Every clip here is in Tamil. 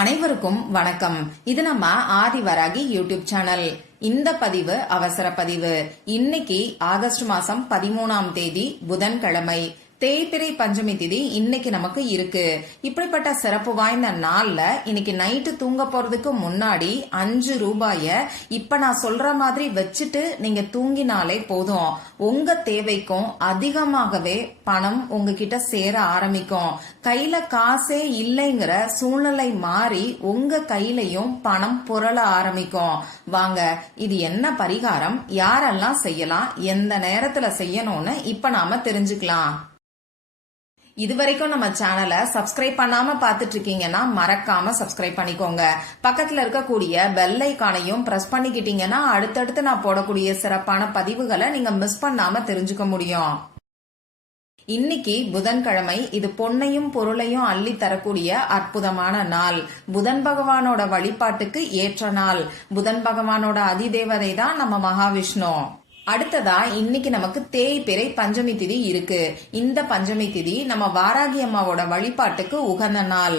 அனைவருக்கும் வணக்கம். இது நம்ம ஆதிவராகி யூடியூப் சேனல். இந்த பதிவு அவசர பதிவு. இன்னைக்கு ஆகஸ்ட் மாசம் பதிமூணாம் தேதி புதன்கிழமை. தேய்பிரை பஞ்சமி திதி இன்னைக்கு நமக்கு இருக்கு. இப்படிப்பட்ட சிறப்பு வாய்ந்த நாள்ல இன்னைக்கு நைட்டு தூங்க போறதுக்கு முன்னாடி அஞ்சு ரூபாய இப்ப நான் சொல்ற மாதிரி வச்சுட்டு நீங்க தூங்கினாலே போதும். உங்க தேவைக்கும் அதிகமாகவே பணம் உங்ககிட்ட சேர ஆரம்பிக்கும். கையில காசே இல்லைங்கிற சூழ்நிலை மாறி உங்க கையிலையும் பணம் புரள ஆரம்பிக்கும். வாங்க இது என்ன பரிகாரம்? யாரெல்லாம் செய்யலாம்? எந்த நேரத்துல செய்யணும்னு இப்ப நாம தெரிஞ்சுக்கலாம். இதுவரைக்கும் நம்ம சேனலை சப்ஸ்கிரைப் பண்ணாம பார்த்துட்டு இருக்கீங்கன்னா மறக்காம சப்ஸ்கிரைப் பண்ணிக்கோங்க. பக்கத்துல இருக்கக்கூடிய பெல் ஐக்கானையும் பிரஸ் பண்ணிக்கிட்டீங்கன்னா அடுத்தடுத்து நான் போடக்கூடிய சிறப்பான பதிவுகளை நீங்க மிஸ் பண்ணாம தெரிஞ்சுக்க முடியும். இன்னைக்கு புதன்கிழமை இது பொன்னையும் பொருளையும் அள்ளி தரக்கூடிய அற்புதமான நாள். புதன் பகவானோட வழிபாட்டுக்கு ஏற்ற நாள். புதன் பகவானோட அதிதேவதை தான் நம்ம மகாவிஷ்ணு. அடுத்ததா இன்னைக்கு நமக்கு தேய்பிறை பஞ்சமி திதி இருக்கு. இந்த பஞ்சமி திதி நம்ம வாராகி அம்மாவோட வழிபாட்டுக்கு உகந்த நாள்.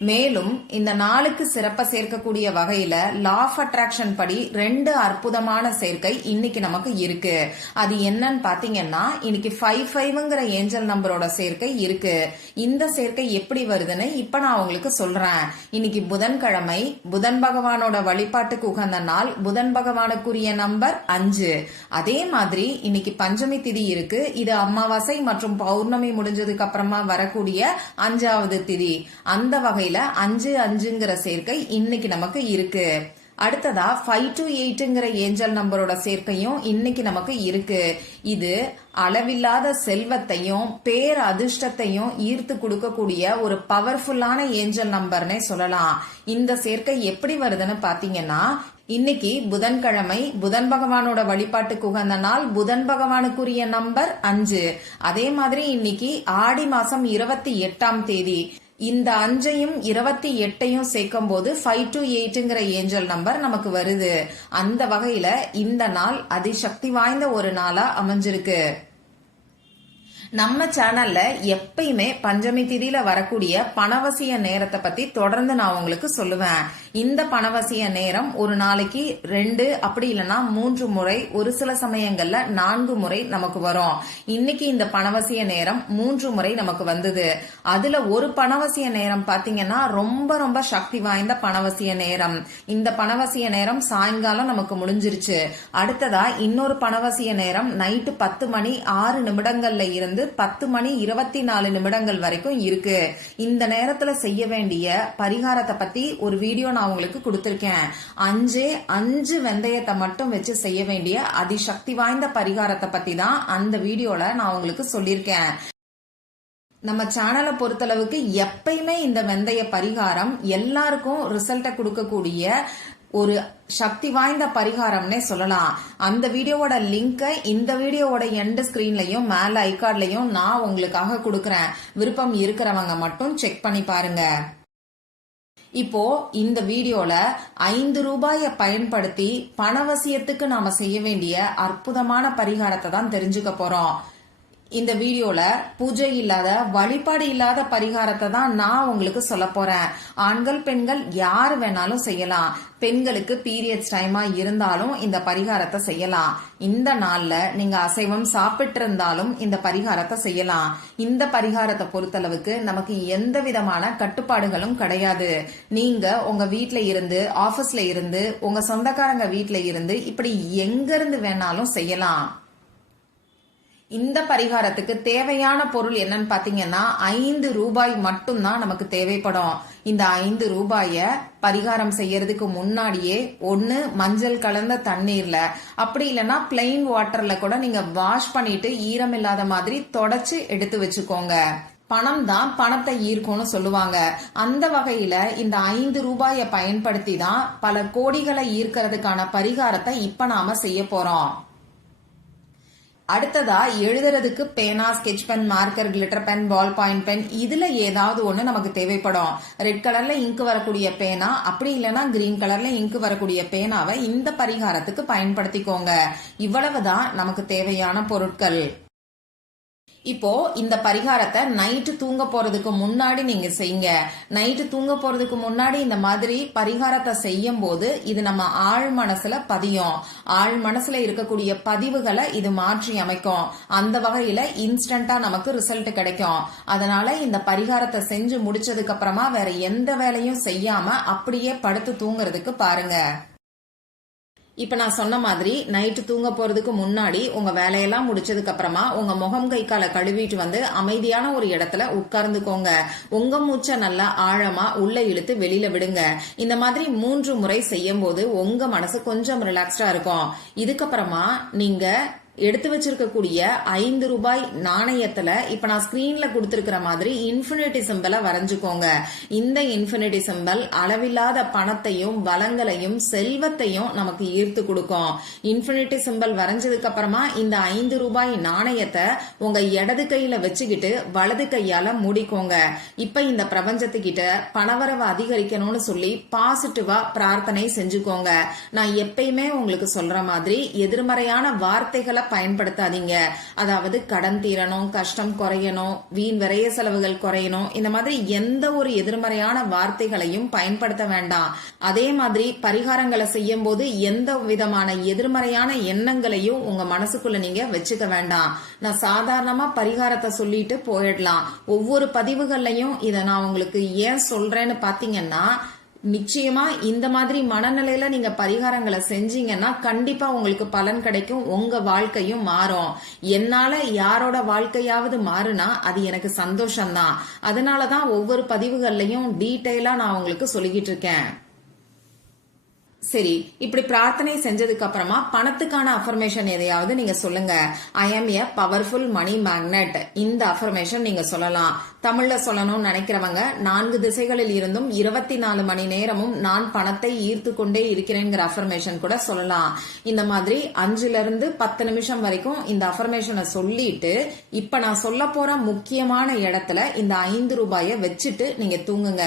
மேலும் இந்த நாளுக்கு சிறப்ப சேர்க்கக்கூடிய வகையில லா ஆஃப் அட்ராக்ஷன் படி ரெண்டு அற்புதமான சேர்க்கை இன்னைக்கு நமக்கு இருக்கு. அது என்னன்னு பாத்தீங்கன்னா இன்னைக்கு ஃபைவ் ஃபைவ்ங்கிற ஏஞ்சல் நம்பரோட சேர்க்கை இருக்கு. இந்த சேர்க்கை எப்படி வருதுன்னு இப்ப நான் உங்களுக்கு சொல்றேன். இன்னைக்கு புதன்கிழமை புதன் பகவானோட வழிபாட்டுக்கு உகந்த நாள் புதன் பகவானுக்குரிய நம்பர் அஞ்சு. அதே மாதிரி இன்னைக்கு பஞ்சமி திதி இருக்கு. இது அமாவாசை மற்றும் பௌர்ணமி முடிஞ்சதுக்கு அப்புறமா வரக்கூடிய அஞ்சாவது திதி. அந்த வகையில் அஞ்சு அஞ்சுங்கிற சேர்க்கை இன்னைக்கு நமக்கு இருக்கு. அடுத்ததா ஃபைவ் டு எயிட்டுங்கிற ஏஞ்சல் நம்பரோட சேர்க்கையும் இன்னைக்கு நமக்கு இருக்கு. இது அளவில்லாத செல்வத்தையும் பேர் அதிர்ஷ்டத்தையும் ஈர்த்து கொடுக்கக்கூடிய ஒரு பவர்ஃபுல்லான ஏஞ்சல் நம்பர்னே சொல்லலாம். இந்த சேர்க்கை எப்படி வருதுன்னு பாத்தீங்கன்னா இன்னைக்கு புதன்கிழமை புதன் பகவானோட வழிபாட்டுக்கு உகந்த நாள் புதன் பகவானுக்குரிய நம்பர் அஞ்சு. அதே மாதிரி இன்னைக்கு ஆடி மாசம் இருபத்தி எட்டாம் தேதி. இந்த அஞ்சையும் இருபத்தி எட்டையும் சேர்க்கும் போது ஃபைவ் டு எயிட்டுங்கிற ஏஞ்சல் நம்பர் நமக்கு வருது. அந்த வகையில இந்த நாள் அதிசக்தி வாய்ந்த ஒரு நாளா அமைஞ்சிருக்கு. நம்ம சேனல்ல எப்பயுமே பஞ்சமி திதியில வரக்கூடிய பணவசிய நேரத்தை பத்தி தொடர்ந்து நான் உங்களுக்கு சொல்லுவேன். இந்த பணவசிய நேரம் ஒரு நாளைக்கு ரெண்டு அப்படி இல்லைன்னா மூன்று முறை ஒரு சில சமயங்கள்ல நான்கு முறை நமக்கு வரும். இன்னைக்கு இந்த பணவசிய நேரம் மூன்று முறை நமக்கு வந்தது. அதுல ஒரு பணவசிய நேரம் பாத்தீங்கன்னா ரொம்ப ரொம்ப சக்தி வாய்ந்த பணவசிய நேரம். இந்த பணவசிய நேரம் சாயங்காலம் நமக்கு முடிஞ்சிருச்சு. அடுத்ததா இன்னொரு பணவசிய நேரம் நைட்டு பத்து மணி ஆறு நிமிடங்கள்ல இருந்து பத்து மணி இருபத்தி நாலு நிமிடங்கள் வரைக்கும் இருக்கு. இந்த நேரத்துல செய்ய வேண்டிய பரிகாரத்தை பத்தி ஒரு வீடியோ நான் உங்களுக்கு கொடுத்துருக்கேன். அஞ்சே அஞ்சு வெந்தயத்தை மட்டும் வச்சு செய்ய வேண்டிய அதிசக்தி வாய்ந்த பரிகாரத்தை பத்தி தான் அந்த வீடியோல நான் உங்களுக்கு சொல்லியிருக்கேன். நம்ம சேனலை பொறுத்தளவுக்கு எப்பயுமே இந்த வெந்தய பரிகாரம் எல்லாருக்கும் ரிசல்ட்டை கொடுக்கக்கூடிய ஒரு சக்தி வாய்ந்த பரிகாரம்னே சொல்லலாம். அந்த வீடியோவோட லிங்கை இந்த வீடியோவோட எண்ட் ஸ்கிரீன்லையும் மேல ஐகார்ட்லையும் நான் உங்களுக்காக கொடுக்கறேன். விருப்பம் இருக்கிறவங்க மட்டும் செக் பண்ணி பாருங்க. இப்போ இந்த வீடியோல ஐந்து ரூபாயை பயன்படுத்தி பணவசியத்துக்கு நாம செய்ய வேண்டிய அற்புதமான பரிகாரத்தை தான் தெரிஞ்சுக்க போறோம். இந்த வீடியோல பூஜை இல்லாத வழிபாடு இல்லாத பரிகாரத்தை தான் நான் உங்களுக்கு சொல்ல போறேன். ஆண்கள் பெண்கள் யார் வேணாலும் செய்யலாம். பெண்களுக்கு பீரியட்ஸ் டைமா இருந்தாலும் இந்த பரிகாரத்தை செய்யலாம். இந்த நாள்ல நீங்க அசைவம் சாப்பிட்டு இருந்தாலும் இந்த பரிகாரத்தை செய்யலாம். இந்த பரிகாரத்தை பொறுத்தளவுக்கு நமக்கு எந்த விதமான கட்டுப்பாடுகளும் கிடையாது. நீங்க உங்க வீட்ல இருந்து ஆபீஸ்ல இருந்து உங்க சொந்தக்காரங்க வீட்ல இருந்து இப்படி எங்க இருந்து வேணாலும் செய்யலாம். இந்த பரிகாரத்துக்கு தேவையான பொருள் என்னன்னு பாத்தீங்கன்னா ஐந்து ரூபாய் மட்டும்தான் நமக்கு தேவைப்படும். இந்த ஐந்து ரூபாய பரிகாரம் செய்யறதுக்கு முன்னாடியே ஒன்னு மஞ்சள் கலந்த தண்ணீர்ல. அப்படி இல்லைன்னா பிளெயின் வாட்டர்ல கூட நீங்க வாஷ் பண்ணிட்டு ஈரம் இல்லாத மாதிரி தொடச்சு எடுத்து வச்சுக்கோங்க. பணம் தான் பணத்தை ஈர்க்கும்னு சொல்லுவாங்க. அந்த வகையில இந்த ஐந்து ரூபாயை பயன்படுத்தி தான் பல கோடிகளை ஈர்க்கிறதுக்கான பரிகாரத்தை இப்ப நாம செய்ய போறோம். அடுத்ததா எழுதுறதுக்கு பேனா sketch pen marker glitter pen ball point pen இதுல ஏதாவது ஒண்ணு நமக்கு தேவைப்படும். ரெட் கலர்ல இங்க் வரக்கூடிய பேனா அப்படி இல்லைன்னா கிரீன் கலர்ல இங்க் வரக்கூடிய பேனாவை இந்த பரிகாரத்துக்கு பயன்படுத்திக்கோங்க. இவ்வளவுதான் நமக்கு தேவையான பொருட்கள். இப்போ இந்த பரிகாரத்தை நைட்டு தூங்க போறதுக்கு முன்னாடி நீங்க செய்யுங்க. நைட்டு தூங்க போறதுக்கு முன்னாடி இந்த மாதிரி பரிகாரத்தை செய்யும் போது இது நம்ம ஆழ் மனசுல பதியும். ஆழ் மனசுல இருக்கக்கூடிய பதிவுகளை இது மாற்றி அமைக்கும். அந்த வகையில இன்ஸ்டன்டா நமக்கு ரிசல்ட் கிடைக்கும். அதனால இந்த பரிகாரத்தை செஞ்சு முடிச்சதுக்கு அப்புறமா வேற எந்த வேலையும் செய்யாம அப்படியே படுத்து தூங்குறதுக்கு பாருங்க. இப்ப நான் சொன்ன மாதிரி நைட்டு தூங்க போறதுக்கு முன்னாடி உங்க வேலையெல்லாம் முடிச்சதுக்கு அப்புறமா உங்க முகம் கை காலை கழுவிட்டு வந்து அமைதியான ஒரு இடத்துல உட்கார்ந்துக்கோங்க. உங்க மூச்சை நல்லா ஆழமா உள்ள இழுத்து வெளியில விடுங்க. இந்த மாதிரி மூன்று முறை செய்யும் போது உங்க மனசு கொஞ்சம் ரிலாக்ஸ்டா இருக்கும். இதுக்கப்புறமா நீங்க எடுத்து வச்சிருக்கக்கூடிய ஐந்து ரூபாய் நாணயத்துல இப்ப நான் ஸ்கிரீன்ல கொடுத்திருக்கிற மாதிரி இன்ஃபினிட்டி சிம்பிளை வரைஞ்சுக்கோங்க. இந்த இன்ஃபினிட்டி சிம்பிள் அளவில்லாத பணத்தையும் வளங்களையும் செல்வத்தையும் நமக்கு ஈர்த்து கொடுக்கும். இன்ஃபினிட்டி சிம்பிள் வரைஞ்சதுக்கு அப்புறமா இந்த ஐந்து ரூபாய் நாணயத்தை உங்க இடது கையில வச்சுக்கிட்டு வலது கையால மூடிக்கோங்க. இப்ப இந்த பிரபஞ்சத்துக்கிட்ட பணவரவு அதிகரிக்கணும்னு சொல்லி பாசிட்டிவா பிரார்த்தனை செஞ்சுக்கோங்க. நான் எப்பயுமே உங்களுக்கு சொல்ற மாதிரி எதிர்மறையான வார்த்தைகளை பயன்படுத்தாதீங்க. அதாவது கடன் தீரணும் கஷ்டம் குறையணும் வீண் விரைய செலவுகள் குறையணும் இந்த மாதிரி எந்த ஒரு எதிர்மறையான வார்த்தைகளையும் பயன்படுத்த வேண்டாம். அதே மாதிரி பரிகாரங்களை செய்யும் போது எந்த விதமான எதிர்மறையான எண்ணங்களையும் உங்க மனசுக்குள்ள நீங்க வச்சுக்க வேண்டாம். நான் சாதாரணமா பரிகாரத்தை சொல்லிட்டு போயிடலாம். ஒவ்வொரு பதிவுகள்லையும் இதை நான் உங்களுக்கு ஏன் சொல்றேன்னு பாத்தீங்கன்னா நிச்சயமா இந்த மாதிரி மனநிலையில நீங்க பரிகாரங்களை செஞ்சீங்கன்னா கண்டிப்பா உங்களுக்கு பலன் கிடைக்கும். உங்க வாழ்க்கையும் மாறும். என்னால யாரோட வாழ்க்கையாவது மாறுனா அது எனக்கு சந்தோஷம்தான். அதனாலதான் ஒவ்வொரு பதிவுகள்லயும் டீட்டெயிலா நான் உங்களுக்கு சொல்லிக்கிட்டு இருக்கேன். சரி இப்படி பிரார்த்தனை செஞ்சதுக்கு அப்புறமா பணத்துக்கான அஃபர்மேஷன் எதையாவது நீங்க சொல்லுங்க. I am a powerful money magnet இந்த அஃபர்மேஷன் நீங்க சொல்லலாம். தமிழ்ல சொல்லணும்னு நினைக்கிறவங்க நான்கு திசைகளில் இருந்தும் இருபத்தி நாலு மணி நேரமும் நான் பணத்தை ஈர்த்து கொண்டே இருக்கிறேங்கிற அஃபர்மேஷன் கூட சொல்லலாம். இந்த மாதிரி அஞ்சுல இருந்து பத்து நிமிஷம் வரைக்கும் இந்த அஃபர்மேஷனை சொல்லிட்டு இப்ப நான் சொல்ல போற முக்கியமான இடத்துல இந்த ஐந்து ரூபாயை வச்சுட்டு நீங்க தூங்குங்க.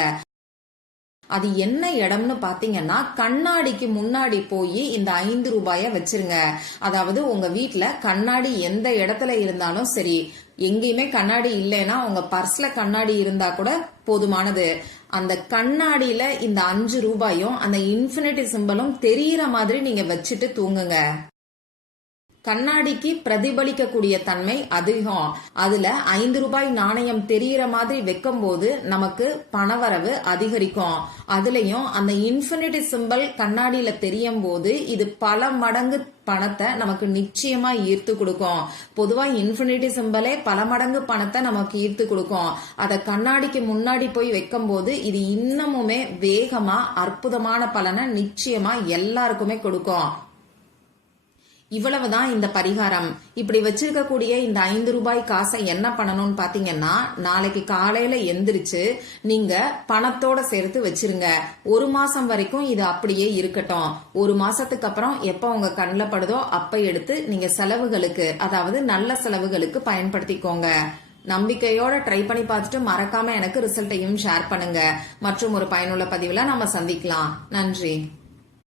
அது என்ன இடம்னு பாத்தீங்கன்னா கண்ணாடிக்கு முன்னாடி போய் இந்த ஐந்து ரூபாய வச்சிருங்க. அதாவது உங்க வீட்டுல கண்ணாடி எந்த இடத்துல இருந்தாலும் சரி எங்கேயுமே கண்ணாடி இல்லைன்னா உங்க பர்ஸ்ல கண்ணாடி இருந்தா கூட போதுமானது. அந்த கண்ணாடியில இந்த அஞ்சு ரூபாயும் அந்த இன்ஃபினிட்டி சிம்பலும் தெரியற மாதிரி நீங்க வச்சுட்டு தூங்குங்க. கண்ணாடிக்கு பிரதிபலிக்கக்கூடிய தன்மை அதிகம். அதுல ஐந்து ரூபாய் நாணயம் தெரியற மாதிரி வைக்கும் போது நமக்கு பணவரவு அதிகரிக்கும். அதுலயும் அந்த இன்ஃபினிட்டி சிம்பல் கண்ணாடியில தெரியும் போது இது பல மடங்கு பணத்தை நமக்கு நிச்சயமா ஈர்த்து கொடுக்கும். பொதுவா இன்ஃபினிட்டி சிம்பலே பல மடங்கு பணத்தை நமக்கு ஈர்த்து கொடுக்கும். அதை கண்ணாடிக்கு முன்னாடி போய் வைக்கும் போது இது இன்னமுமே வேகமா அற்புதமான பலனை நிச்சயமா எல்லாருக்குமே கொடுக்கும். இவ்வளவுதான் இந்த பரிகாரம். இப்படி வச்சிருக்கக்கூடிய இந்த ஐந்து ரூபாய் காசை என்ன பண்ணணும்னு பாத்தீங்கன்னா நாளைக்கு காலையில எந்திரிச்சு நீங்க பணத்தோட சேர்த்து வச்சிருங்க. ஒரு மாசம் வரைக்கும் இது அப்படியே இருக்கட்டும். ஒரு மாசத்துக்கு அப்புறம் எப்ப உங்க கண்ணில் படுதோ அப்ப எடுத்து நீங்க செலவுகளுக்கு அதாவது நல்ல செலவுகளுக்கு பயன்படுத்திக்கோங்க. நம்பிக்கையோட ட்ரை பண்ணி பார்த்துட்டு மறக்காம எனக்கு ரிசல்ட்டையும் ஷேர் பண்ணுங்க. மற்றும் ஒரு பயனுள்ள பதிவுல நம்ம சந்திக்கலாம். நன்றி.